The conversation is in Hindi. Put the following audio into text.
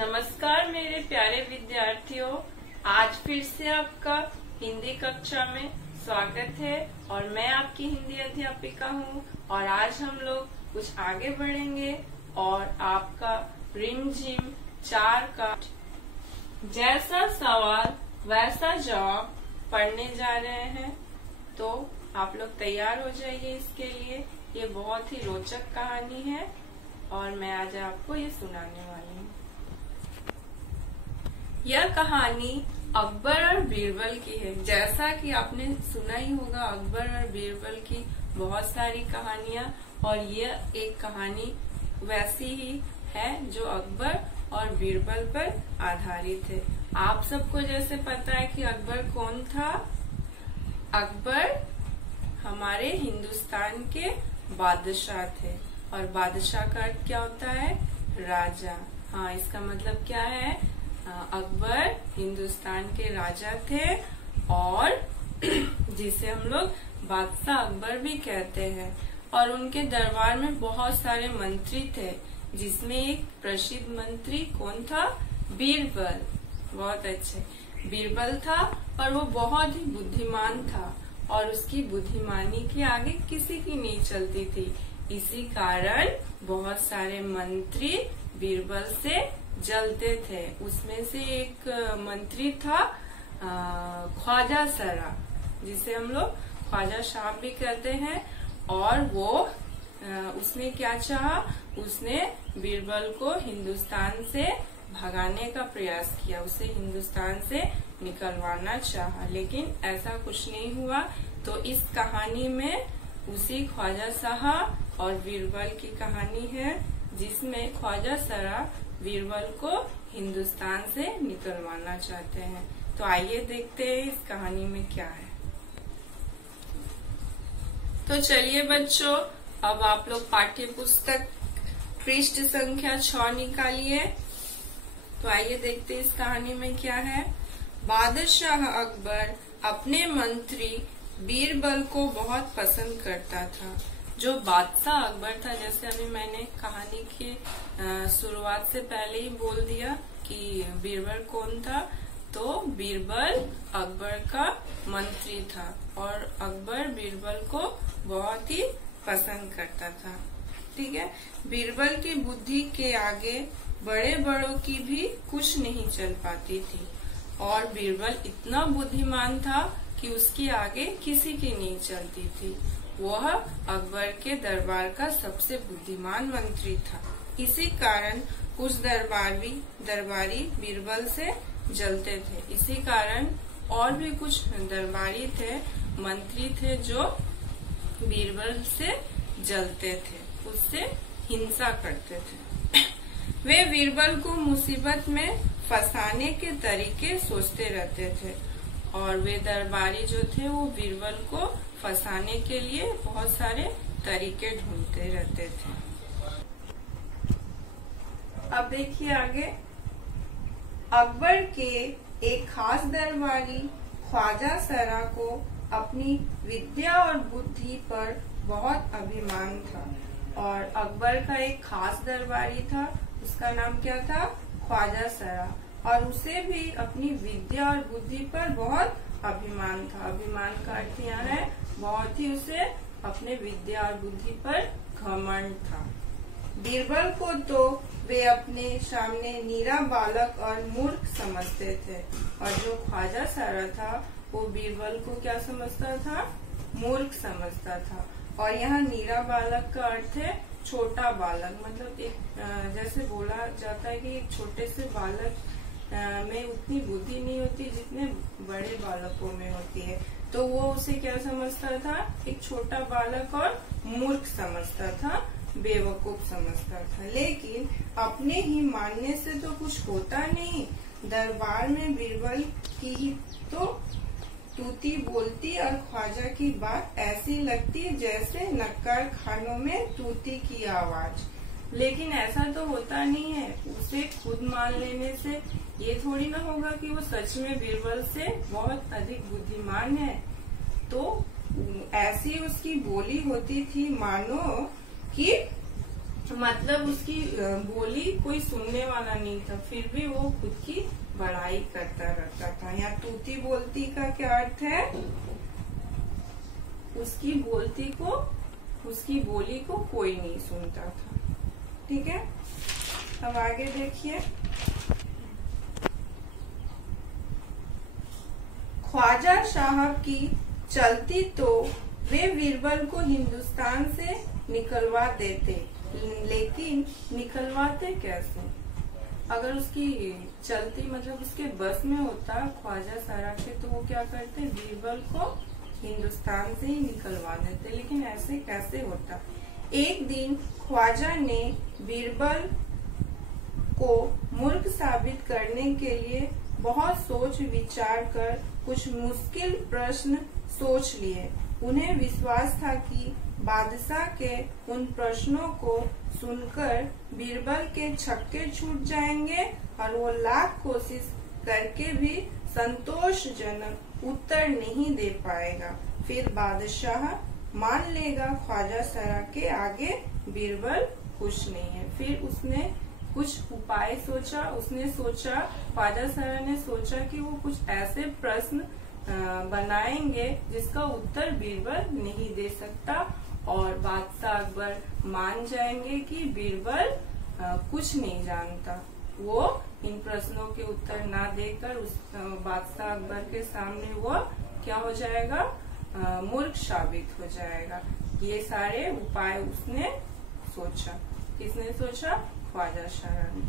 नमस्कार मेरे प्यारे विद्यार्थियों, आज फिर से आपका हिंदी कक्षा में स्वागत है और मैं आपकी हिंदी अध्यापिका हूँ। और आज हम लोग कुछ आगे बढ़ेंगे और आपका रिमझिम 4 का जैसा सवाल वैसा जवाब पढ़ने जा रहे हैं। तो आप लोग तैयार हो जाइए इसके लिए। ये बहुत ही रोचक कहानी है और मैं आज आपको ये सुनाने वाली हूँ। यह कहानी अकबर और बीरबल की है। जैसा कि आपने सुना ही होगा, अकबर और बीरबल की बहुत सारी कहानियां, और यह एक कहानी वैसी ही है जो अकबर और बीरबल पर आधारित है। आप सबको जैसे पता है कि अकबर कौन था। अकबर हमारे हिंदुस्तान के बादशाह थे, और बादशाह का अर्थ क्या होता है? राजा। हाँ, इसका मतलब क्या है? अकबर हिंदुस्तान के राजा थे और जिसे हम लोग बादशाह अकबर भी कहते हैं। और उनके दरबार में बहुत सारे मंत्री थे, जिसमें एक प्रसिद्ध मंत्री कौन था? बीरबल। बहुत अच्छे, बीरबल था और वो बहुत ही बुद्धिमान था और उसकी बुद्धिमानी के आगे किसी की नहीं चलती थी। इसी कारण बहुत सारे मंत्री बीरबल से जलते थे। उसमें से एक मंत्री था ख्वाजा सरा, जिसे हम लोग ख्वाजा साहब भी कहते हैं। और वो उसने क्या चाहा? उसने बीरबल को हिंदुस्तान से भगाने का प्रयास किया, उसे हिंदुस्तान से निकलवाना चाहा, लेकिन ऐसा कुछ नहीं हुआ। तो इस कहानी में उसी ख्वाजा साहब और बीरबल की कहानी है, जिसमें ख्वाजा सरा बीरबल को हिंदुस्तान से निकलवाना चाहते हैं। तो आइए देखते हैं इस कहानी में क्या है। तो चलिए बच्चों, अब आप लोग पाठ्य पुस्तक पृष्ठ संख्या 6 निकालिए। तो आइए देखते हैं इस कहानी में क्या है। बादशाह अकबर अपने मंत्री बीरबल को बहुत पसंद करता था। जो बादशाह अकबर था, जैसे अभी मैंने कहानी की शुरुआत से पहले ही बोल दिया कि बीरबल कौन था, तो बीरबल अकबर का मंत्री था और अकबर बीरबल को बहुत ही पसंद करता था। ठीक है, बीरबल की बुद्धि के आगे बड़े बड़ों की भी कुछ नहीं चल पाती थी, और बीरबल इतना बुद्धिमान था कि उसके आगे किसी की नहीं चलती थी। वह अकबर के दरबार का सबसे बुद्धिमान मंत्री था। इसी कारण कुछ दरबारी बीरबल से जलते थे। इसी कारण और भी कुछ दरबारी थे, मंत्री थे, जो बीरबल से जलते थे, उससे हिंसा करते थे। वे बीरबल को मुसीबत में फंसाने के तरीके सोचते रहते थे, और वे दरबारी जो थे वो बीरबल को फंसाने के लिए बहुत सारे तरीके ढूंढते रहते थे। अब देखिए आगे। अकबर के एक खास दरबारी ख्वाजा सरा को अपनी विद्या और बुद्धि पर बहुत अभिमान था। और अकबर का एक खास दरबारी था, उसका नाम क्या था? ख्वाजा सरा। और उसे भी अपनी विद्या और बुद्धि पर बहुत अभिमान था। अभिमान का अर्थ यहाँ है बहुत ही उसे अपने विद्या और बुद्धि पर घमंड था। बीरबल को तो वे अपने सामने नीरा बालक और मूर्ख समझते थे, और जो ख्वाजा सरा था वो बीरबल को क्या समझता था? मूर्ख समझता था। और यहाँ नीरा बालक का अर्थ है छोटा बालक। मतलब एक जैसे बोला जाता है कि एक छोटे से बालक में उतनी बुद्धि नहीं होती जितने बड़े बालकों में होती है। तो वो उसे क्या समझता था? एक छोटा बालक और मूर्ख समझता था, बेवकूफ समझता था। लेकिन अपने ही मानने से तो कुछ होता नहीं। दरबार में बीरबल की ही तो तूती बोलती और ख्वाजा की बात ऐसी लगती जैसे नक्कार खानों में तूती की आवाज। लेकिन ऐसा तो होता नहीं है। उसे खुद मान लेने से ये थोड़ी ना होगा कि वो सच में बीरबल से बहुत अधिक बुद्धिमान है। तो ऐसी उसकी बोली होती थी मानो कि मतलब उसकी बोली कोई सुनने वाला नहीं था, फिर भी वो खुद की बड़ाई करता रहता था। यहाँ तूती बोलती का क्या अर्थ है? उसकी बोली को कोई नहीं सुनता था। ठीक है, अब आगे देखिए। ख्वाजा साहब की चलती तो वे बीरबल को हिंदुस्तान से निकलवा देते, लेकिन निकलवाते कैसे? अगर उसकी चलती मतलब उसके बस में होता ख्वाजा साहब के, तो वो क्या करते? बीरबल को हिंदुस्तान से ही निकलवा देते, लेकिन ऐसे कैसे होता? एक दिन ख्वाजा ने बीरबल को मूर्ख साबित करने के लिए बहुत सोच विचार कर कुछ मुश्किल प्रश्न सोच लिए। उन्हें विश्वास था कि बादशाह के उन प्रश्नों को सुनकर बीरबल के छक्के छूट जाएंगे और वो लाख कोशिश करके भी संतोषजनक उत्तर नहीं दे पाएगा। फिर बादशाह मान लेगा ख्वाजा सरा के आगे बीरबल कुछ नहीं है। फिर उसने कुछ उपाय सोचा। ख्वाजा सरा ने सोचा कि वो कुछ ऐसे प्रश्न बनाएंगे जिसका उत्तर बीरबल नहीं दे सकता, और बादशाह अकबर मान जाएंगे कि बीरबल कुछ नहीं जानता। वो इन प्रश्नों के उत्तर ना देकर उस बादशाह अकबर के सामने वो क्या हो जाएगा? मूर्ख साबित हो जाएगा। ये सारे उपाय उसने सोचा। किसने सोचा? ख्वाजा शाह ने।